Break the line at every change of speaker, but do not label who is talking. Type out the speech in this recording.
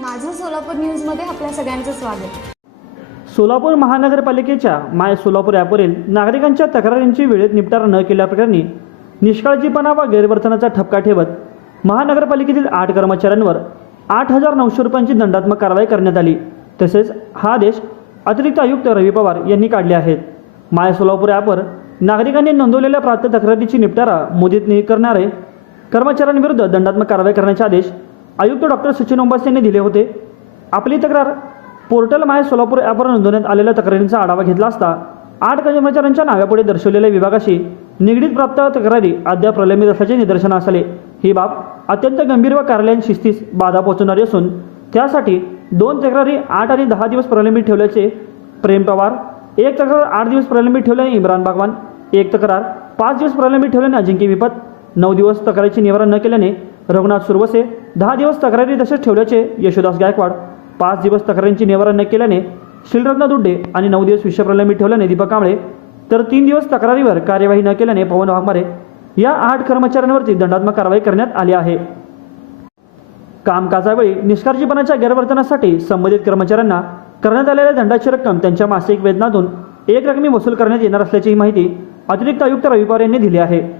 माझं सोलापूर न्यूजमध्ये आपल्या सगळ्यांचं स्वागत.
सोलापूर महानगरपालिकेच्या माय सोलापूर ॲपवरील नागरिकांच्या तक्रारींची वेळेत निपटारा न केल्याप्रकरणी निष्काळजीपणा व गैरवर्तनाचा ठपका ठेवत महानगरपालिकेतील आठ कर्मचाऱ्यांवर आठ हजार नऊशे रुपयांची दंडात्मक कारवाई करण्यात आली. तसेच हा आदेश अतिरिक्त आयुक्त रवी पवार यांनी काढले आहेत. माय सोलापूर ॲपवर नागरिकांनी नोंदवलेल्या प्राप्त तक्रारीची निपटारा मुदत करणारे कर्मचाऱ्यांविरुद्ध दंडात्मक कारवाई करण्याचे आदेश आयुक्त डॉक्टर सचिन ओंबास यांनी दिले होते. आपली तक्रार पोर्टल माय सोलापूर ॲपवर नोंदवण्यात आलेल्या तक्रारींचा आढावा घेतला असता आठ कर्मचाऱ्यांच्या नाव्यापुढे दर्शवलेल्या विभागाशी निगडीत प्राप्त तक्रारी अद्याप प्रलंबित असल्याचे निदर्शनास आले. ही बाब अत्यंत गंभीर व कार्यालयीन शिस्तीस बाधा पोहोचवणारी असून त्यासाठी दोन तक्रारी आठ आणि दहा दिवस प्रलंबित ठेवल्याचे प्रेम पवार एक तक्रार आठ दिवस प्रलंबित ठेवल्याने इम्रान बागवान एक तक्रार पाच दिवस प्रलंबित ठेवल्याने अजिंक्य विपत नऊ दिवस तक्रारीचे निवारण न केल्याने रघुनाथ सुरवसे दहा दिवस तक्रारी तसेच ठेवल्याचे यशोदास गायकवाड पाच दिवस तक्रारींची निवारण न केल्याने शिलरत्न दुड्डे आणि नऊ दिवस विषय ठेवल्याने दीपक कांबळे तर तीन दिवस तक्रारीवर कार्यवाही न केल्याने पवन वाघमारे या आठ कर्मचाऱ्यांवरती दंडात्मक कारवाई करण्यात आली आहे. कामकाजावेळी निष्काळजीपणाच्या गैरवर्तनासाठी संबंधित कर्मचाऱ्यांना करण्यात आलेल्या दंडाची रक्कम त्यांच्या मासिक वेतनातून एक रकमी वसूल करण्यात येणार असल्याची माहिती अतिरिक्त आयुक्त रविवार यांनी दिली आहे.